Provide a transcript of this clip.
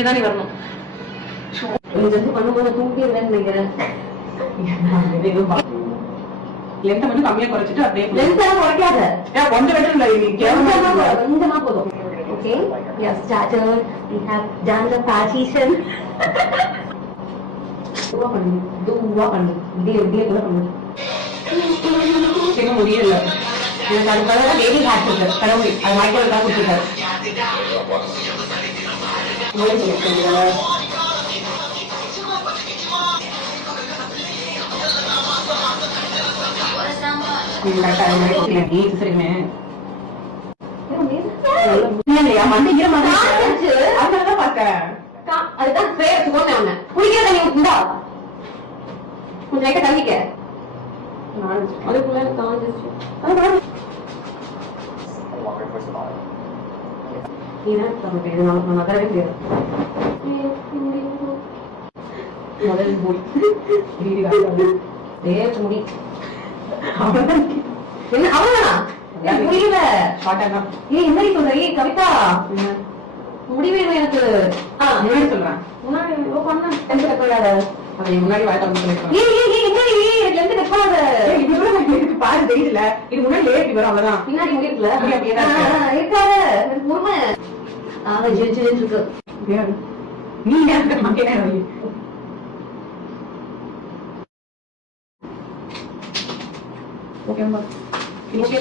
இங்கதானே வரணும். இது பண்ணும்போது தூங்கிடுவேன்னு நினைக்கிறேன். லென்த் மட்டும் கம்மியா குறைச்சிட்டு அப்படியே லென்த் எல்லாம் குறைக்காத. கொஞ்சம் வெட்டணும் இல்ல, கொஞ்சமா போதும். Okay, we have started. We have done the partition. துவா பண்ணு. இப்படியே கூட பண்ணு. செய்ய முடியல. எனக்கு அது பதிலா பேபி ஹேட் இருக்கு. கடவுள் அது வாய்க்கால் தான் கொடுத்துருக்காரு. அதுதான் பேர் சுகமே ஒண்ணு குடிக்கிற தண்ணி உண்டா கொஞ்சம் லைட்டா தண்ணிக்க அதுக்குள்ள காஞ்சிச்சு நகரவே முடியாது முதல் முடி முடி என்ன அவ்வளவுதானா புரியல என்ன சொல்ற கவிதா முடிவே எனக்கு முன்னாடி சொல்றேன். முன்னாடி முன்னாடி பாரு தெரியல, இது முன்னாடி லேட் வரும் அவ்வளவுதான். பின்னாடி முடியல இருக்காது உண்மை இருக்கு நீ ஓகே